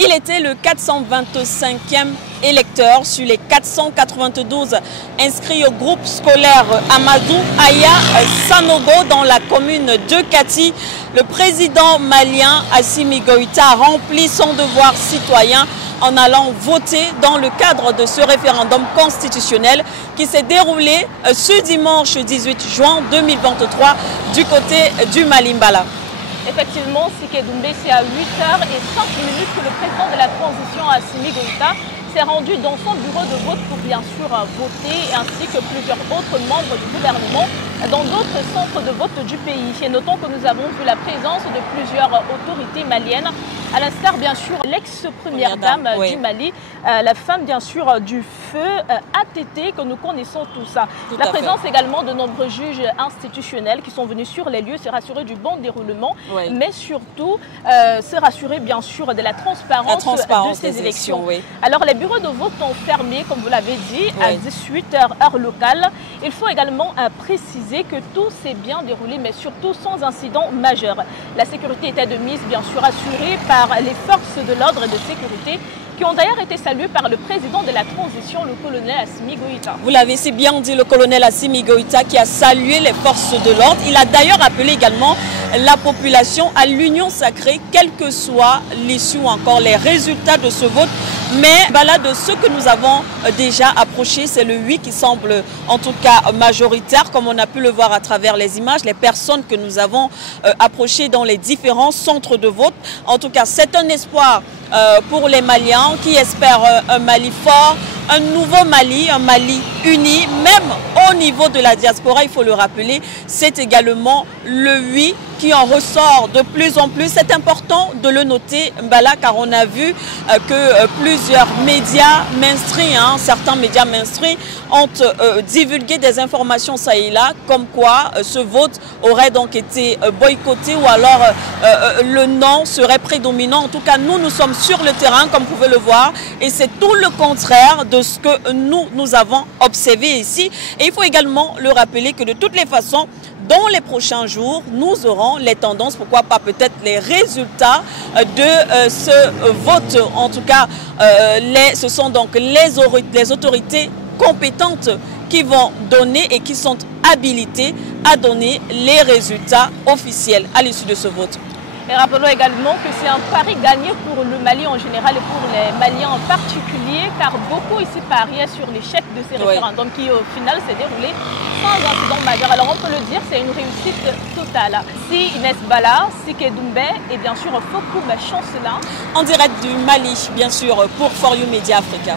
Il était le 425e électeur sur les 492 inscrits au groupe scolaire Amadou Aya Sanogo dans la commune de Kati. Le président malien Assimi Goïta a rempli son devoir citoyen en allant voter dans le cadre de ce référendum constitutionnel qui s'est déroulé ce dimanche 18 juin 2023 du côté du Malimbala. Effectivement, Sike Doumbé, c'est à 8h05 que le président de la transition, Assimi Goïta, s'est rendu dans son bureau de vote pour bien sûr voter, ainsi que plusieurs autres membres du gouvernement dans d'autres centres de vote du pays. Et notons que nous avons vu la présence de plusieurs autorités maliennes, à l'instar bien sûr l'ex-première dame du Mali, la femme bien sûr du feu ATT que nous connaissons tous. La présence également de nombreux juges institutionnels qui sont venus sur les lieux se rassurer du bon déroulement, mais surtout se rassurer bien sûr de la transparence de ces élections. Alors les bureaux de vote ont fermé, comme vous l'avez dit, à 18h heure locale. Il faut également préciser que tout s'est bien déroulé, mais surtout sans incident majeur. La sécurité était de mise, bien sûr, assurée par les forces de l'ordre et de sécurité, qui ont d'ailleurs été salués par le président de la transition, le colonel Assimi Goïta. Vous l'avez si bien dit, le colonel Assimi Goïta qui a salué les forces de l'ordre. Il a d'ailleurs appelé également la population à l'union sacrée, quelle que soit l'issue ou encore les résultats de ce vote. Mais là, de ce que nous avons déjà approché, c'est le oui qui semble en tout cas majoritaire, comme on a pu le voir à travers les images, les personnes que nous avons approchées dans les différents centres de vote. En tout cas, c'est un espoir pour les Maliens qui espèrent un Mali fort, un nouveau Mali, un Mali uni, même au niveau de la diaspora, il faut le rappeler, c'est également le oui qui en ressort de plus en plus. C'est important de le noter, Mbala, car on a vu que plusieurs médias mainstream, certains médias mainstream ont divulgué des informations ça et là, comme quoi ce vote aurait donc été boycotté ou alors le non serait prédominant. En tout cas, nous sommes sur le terrain, comme vous pouvez le voir, et c'est tout le contraire de ce que nous avons observé ici. Et il faut également le rappeler que de toutes les façons, dans les prochains jours, nous aurons les tendances, pourquoi pas peut-être les résultats de ce vote. En tout cas, ce sont donc les autorités compétentes qui vont donner et qui sont habilitées à donner les résultats officiels à l'issue de ce vote. Et rappelons également que c'est un pari gagné pour le Mali en général et pour les Maliens en particulier, car beaucoup ici pariaient sur l'échec de ces référendums qui au final s'est déroulé sans incident majeur. Alors on peut le dire, c'est une réussite totale. Si Inès Bala, Sike Doumbé et bien sûr Fokoum Chancela. En direct du Mali, bien sûr, pour For You Media Africa.